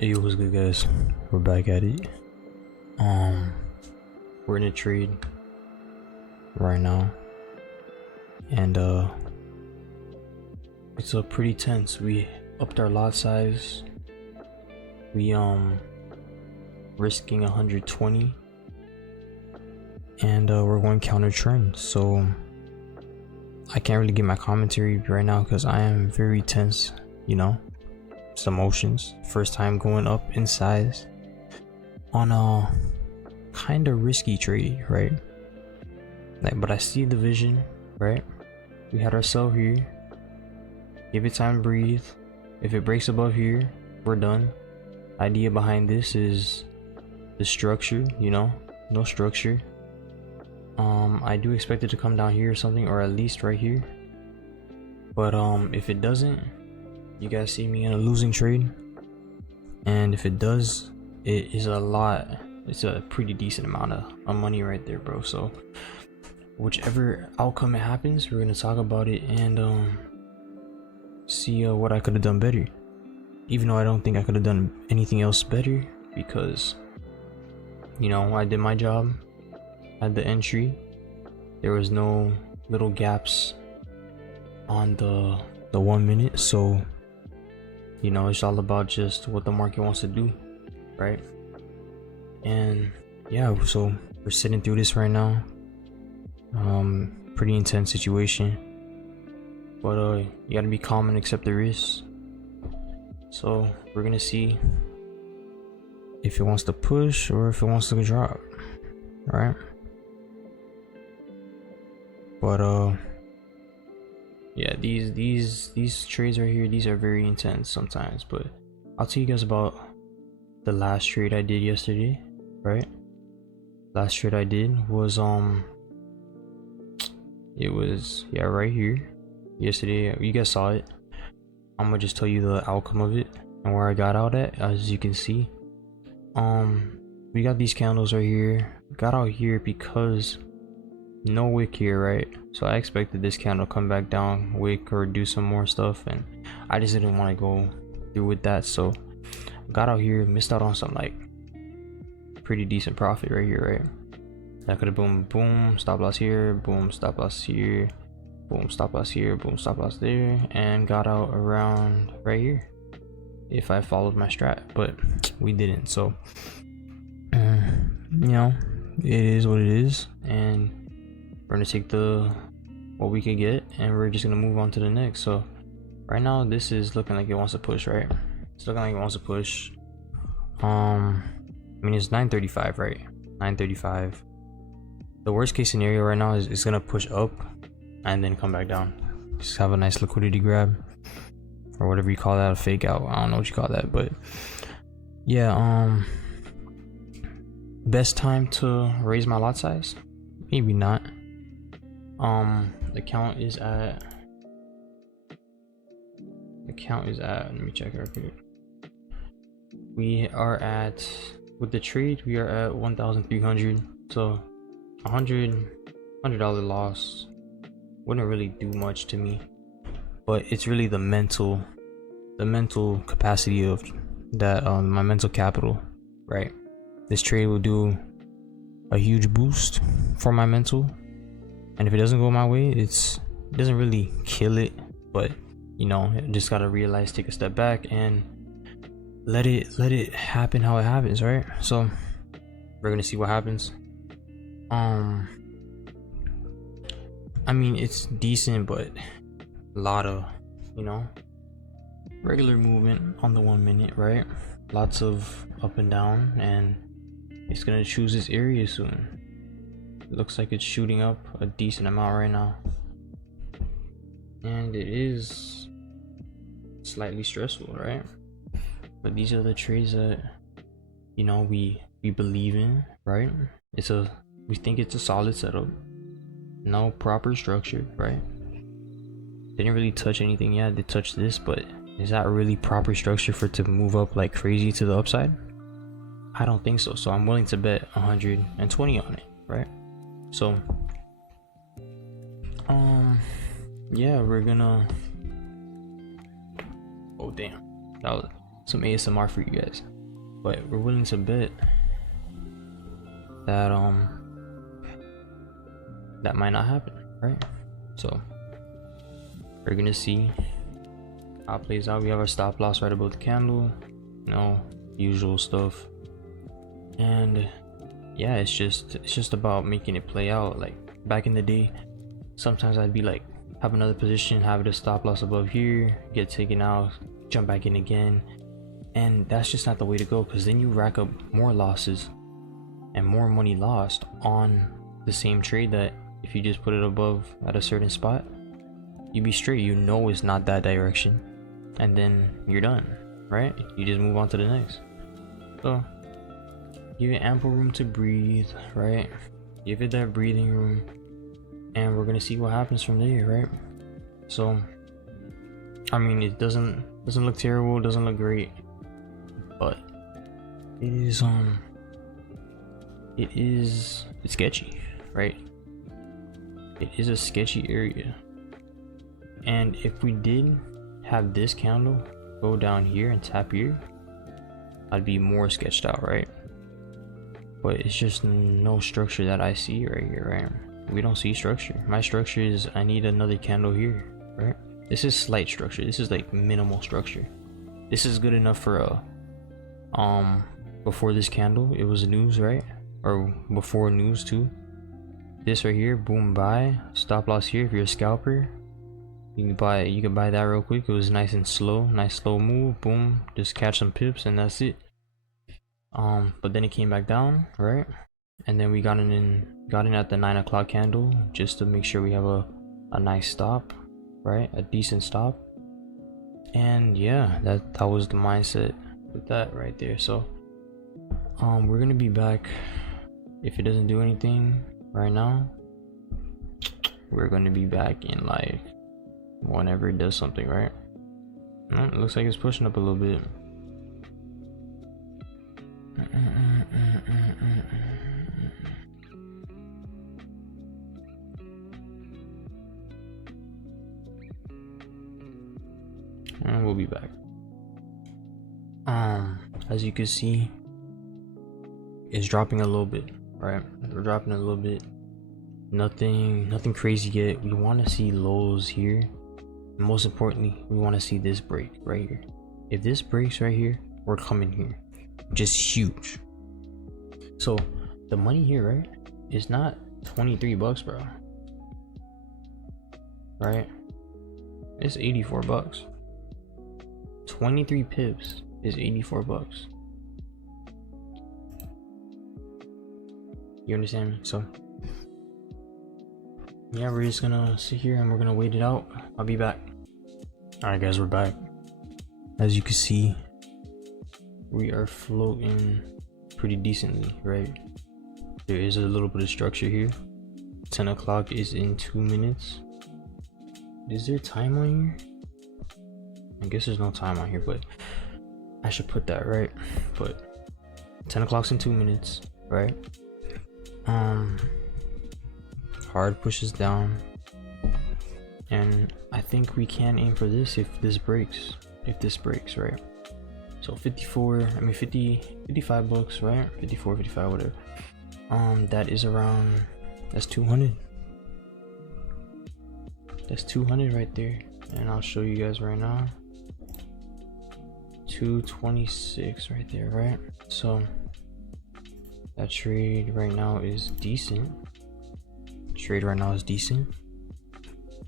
Hey, what's good, guys? We're back at it. We're in a trade right now, and it's pretty tense. We upped our lot size. We risking 120, and we're going counter trend. So I can't really get my commentary right now because I am very tense. You know, some emotions. First time going up in size on a kind of risky trade, right? But I see the vision, right? We had our sell here. Give it time to breathe. If it breaks above here, we're done. Idea behind this is the structure, you know, no structure. I do expect it to come down here or something, or at least right here. But if it doesn't, you guys see me in a losing trade. And if it does, it is a lot. It's a pretty decent amount of money right there, bro. So whichever outcome it happens, we're gonna talk about it and see what I could have done better. Even though I don't think I could have done anything else better, because you know, I did my job at the entry. There was no little gaps on the 1 minute, so you know, it's all about just what the market wants to do, right? And yeah, so we're sitting through this right now. Pretty intense situation, but you gotta be calm and accept the risk. So we're gonna see if it wants to push or if it wants to drop, right? But yeah, these trades right here, these are very intense sometimes. But I'll tell you guys about the last trade I did yesterday, right? Last trade I did was it was, yeah, right here yesterday. You guys saw it. I'm gonna just tell you the outcome of it and where I got out at. As you can see, we got these candles right here. Got out here because no wick here, right? So I expected this candle to come back down, wick, or do some more stuff, and I just didn't want to go through with that. So got out here, missed out on some like pretty decent profit right here, right? That could have boom, stop loss here, boom, stop loss here, boom, stop loss here, boom, stop loss there, and got out around right here if I followed my strat, but we didn't. So you know, it is what it is, and we're gonna take what we could get, and we're just gonna move on to the next. So right now this is looking like it wants to push, right? It's looking like it wants to push. I mean, it's 9:35, right? 9:35. The worst case scenario right now is it's gonna push up and then come back down. Just have a nice liquidity grab, or whatever you call that, a fake out. I don't know what you call that, but yeah. Best time to raise my lot size? Maybe not. The count is at, let me check it real quick. We are at, with the trade, we are at 1,300. So $100 loss wouldn't really do much to me, but it's really the mental capacity of that, my mental capital, right? This trade will do a huge boost for my mental, and if it doesn't go my way, it doesn't really kill it, but you know, just gotta realize, take a step back and let it happen how it happens, right? So we're gonna see what happens. I mean, it's decent, but a lot of, you know, regular movement on the 1 minute, right? Lots of up and down, and it's gonna choose this area soon. It looks like it's shooting up a decent amount right now, and it is slightly stressful, right? But these are the trades that, you know, we believe in, right? We think it's a solid setup, no proper structure, right? Didn't really touch anything. Yeah, they touched this, but is that really proper structure for it to move up like crazy to the upside? I don't think so. So I'm willing to bet 120 on it, right? So yeah, we're gonna, oh damn, that was some ASMR for you guys. But we're willing to bet that that might not happen, right? So we're gonna see how it plays out. We have our stop loss right above the candle, you know, usual stuff. And yeah, it's just about making it play out. Like back in the day, sometimes I'd be like, have another position, have it a stop loss above here, get taken out, jump back in again. And that's just not the way to go, because then you rack up more losses and more money lost on the same trade that if you just put it above at a certain spot, you be straight, you know it's not that direction, and then you're done, right? You just move on to the next. So give it ample room to breathe, right? Give it that breathing room, and we're gonna see what happens from there, right? So I mean, it doesn't look terrible, it doesn't look great, but it's sketchy, right? It is a sketchy area. And if we did have this candle go down here and tap here, I'd be more sketched out, right? But it's just no structure that I see right here, right? We don't see structure. My structure is I need another candle here, right? This is slight structure. This is like minimal structure. This is good enough for a before this candle it was news, right? Or before news too. This right here, boom, buy, stop loss here. If you're a scalper, you can buy that real quick. It was nice and slow, nice slow move, boom, just catch some pips and that's it. But then it came back down, right? And then we got in at the 9 o'clock candle just to make sure we have a nice stop, right? A decent stop. And yeah, that was the mindset with that right there. So we're gonna be back. If it doesn't do anything right now, we're gonna be back in like whenever it does something, right? It looks like it's pushing up a little bit. And we'll be back. As you can see, it's dropping a little bit, right? We're dropping a little bit. Nothing crazy yet. We want to see lows here. And most importantly, we want to see this break right here. If this breaks right here, we're coming here. Just huge. So the money here, right, is not 23 bucks, bro. Right? It's 84 bucks. 23 pips is 84 bucks. You understand me? So yeah, we're just gonna sit here and we're gonna wait it out. I'll be back. Alright guys, we're back. As you can see, we are floating pretty decently, right? There is a little bit of structure here. 10 o'clock is in 2 minutes. Is there time on here? I guess there's no time on here, but I should put that, right? But 10 o'clock's in 2 minutes, right? Hard pushes down, and I think we can aim for this if this breaks. If this breaks, right? So 55 bucks, right? 54, 55, whatever. That is around, that's 200. That's 200 right there, and I'll show you guys right now. 226 right there, right? So that trade right now is decent.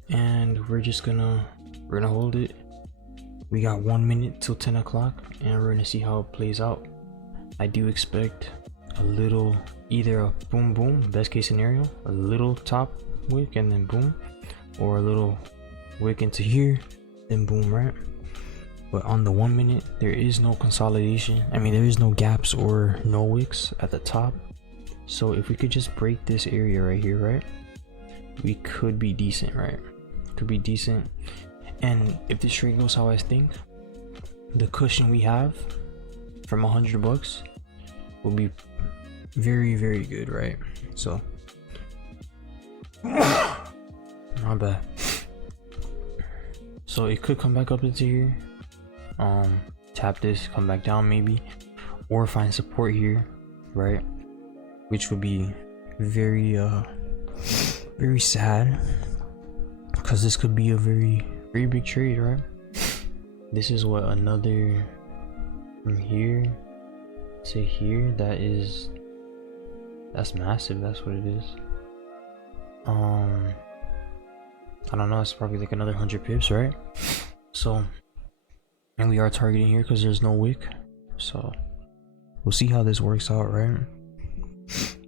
And we're gonna hold it. We got 1 minute till 10 o'clock, and we're gonna see how it plays out. I do expect a little, either a boom boom, best case scenario, a little top wick and then boom, or a little wick into here, then boom, right? But on the 1 minute, there is no consolidation. I mean, there is no gaps or no wicks at the top. So if we could just break this area right here, right, we could be decent, right? Could be decent. And if this trade goes how I think, the cushion we have from 100 bucks will be very, very good, right? So not bad. So it could come back up into here. tap this, come back down maybe, or find support here, right? Which would be very very sad, because this could be a very big trade, right? This is what, another from here to here, that's massive. That's what it is. I don't know, it's probably like another 100 pips, right? So, and we are targeting here because there's no wick, so we'll see how this works out, right?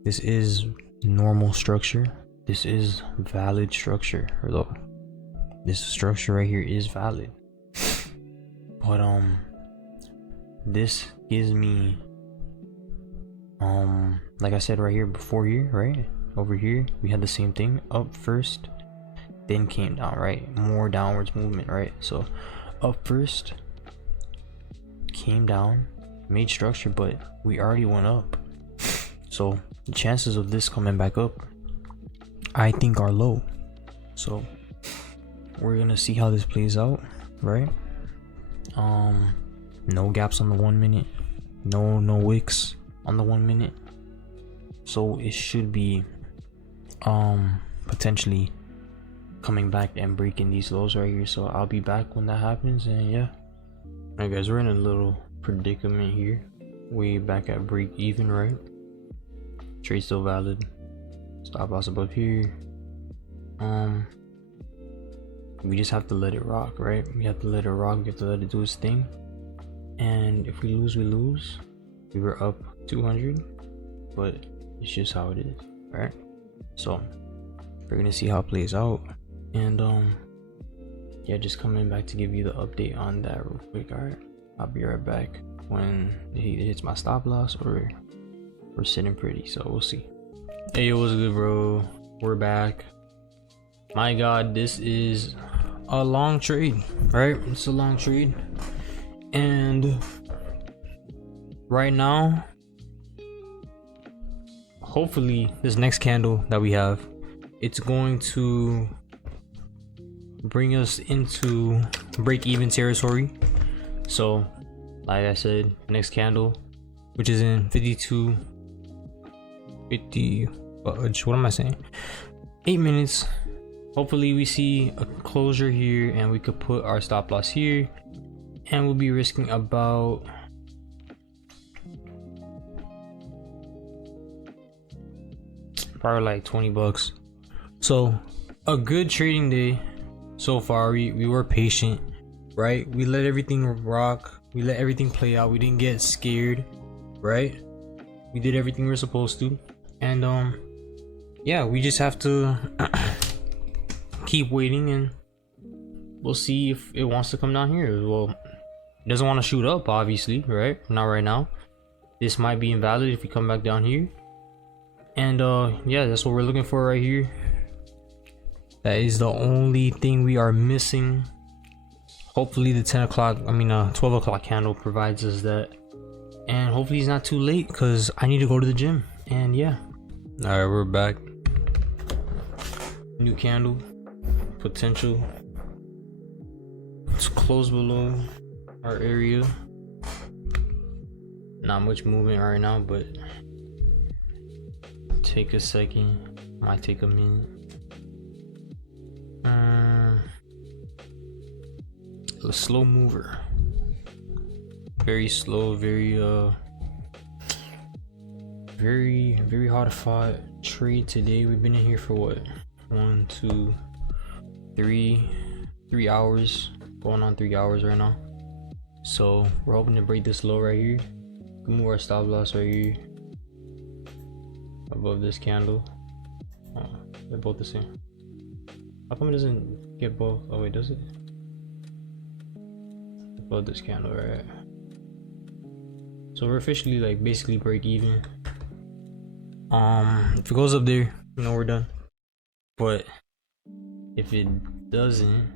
This is normal structure, this is valid structure, although this structure right here is valid, but this gives me, like I said right here before, here, right over here, we had the same thing, up first, then came down, right? More downwards movement, right? So up first, came down, made structure, but we already went up, so the chances of this coming back up, I think, are low. So we're gonna see how this plays out, right? No gaps on the 1 minute, no wicks on the 1 minute, so it should be potentially coming back and breaking these lows right here. So I'll be back when that happens, and yeah. Alright guys, we're in a little predicament here, way back at break even, right? Trade still valid, stop loss above here. We just have to let it rock, right? We have to let it rock, we have to let it do its thing, and if we lose, we lose. We were up 200, but it's just how it is, right? So we're gonna see how it plays out, and yeah, just coming back to give you the update on that real quick. All right, I'll be right back when it hits my stop loss, or we're sitting pretty, so we'll see. Hey, yo, what's good, bro? We're back. My god, this is a long trade, right? It's a long trade, and right now, hopefully this next candle that we have, it's going to bring us into break-even territory. So like I said, next candle, which is in 50, what am I saying, 8 minutes, hopefully we see a closure here, and we could put our stop loss here, and we'll be risking about probably like 20 bucks. So a good trading day so far. We were patient, right? We let everything rock, we let everything play out, we didn't get scared, right? We did everything we are supposed to, and yeah, we just have to keep waiting, and we'll see if it wants to come down here. Well, it doesn't want to shoot up, obviously, right? Not right now. This might be invalid if we come back down here, and yeah, that's what we're looking for right here. That is the only thing we are missing. Hopefully the 12 o'clock candle provides us that, and hopefully it's not too late, because I need to go to the gym. And yeah, all right, we're back. New candle, potential. It's close below our area. Not much movement right now, but take a second, might take a minute. A slow mover, very slow, very hard fought trade today. We've been in here for what, 1, 2, 3 hours, going on 3 hours right now. So we're hoping to break this low right here. We can move our stop loss right here above this candle. Oh, they're both the same. How come it doesn't get both? Oh wait, does it? Above this candle, right? So we're officially like basically break even. If it goes up there, you know, we're done. But if it doesn't,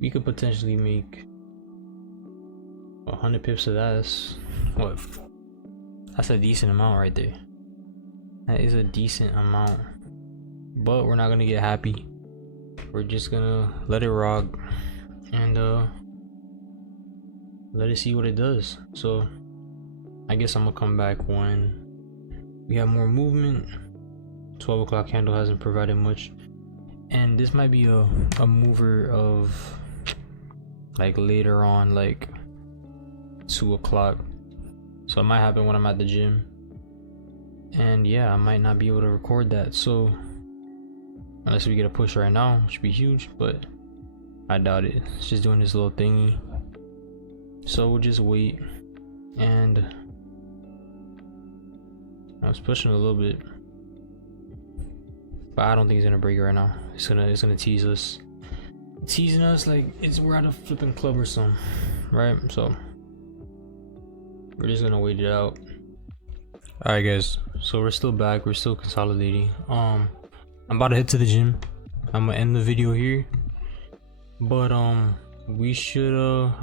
we could potentially make 100 pips of that. That's what? That's a decent amount right there. That is a decent amount. But we're not gonna get happy. We're just gonna let it rock, and let it see what it does. So I guess I'm gonna come back when we have more movement. 12 o'clock candle hasn't provided much, and this might be a mover of like later on, like 2 o'clock. So it might happen when I'm at the gym, and yeah, I might not be able to record that. So unless we get a push right now, which would be huge, but I doubt it. It's just doing this little thingy. So we'll just wait. And I was pushing a little bit, but I don't think it's gonna break it right now. It's gonna tease us, teasing us like we're at a flipping club or something, right? So we're just gonna wait it out. All right, guys. So we're still back. We're still consolidating. I'm about to head to the gym. I'm gonna end the video here, but we should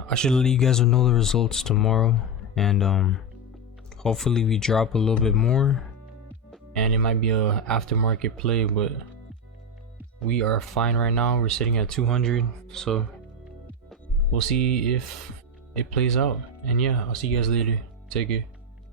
I should let you guys know the results tomorrow, and hopefully we drop a little bit more, and it might be a aftermarket play, but we are fine right now. We're sitting at 200, so we'll see if it plays out. And yeah, I'll see you guys later. Take care.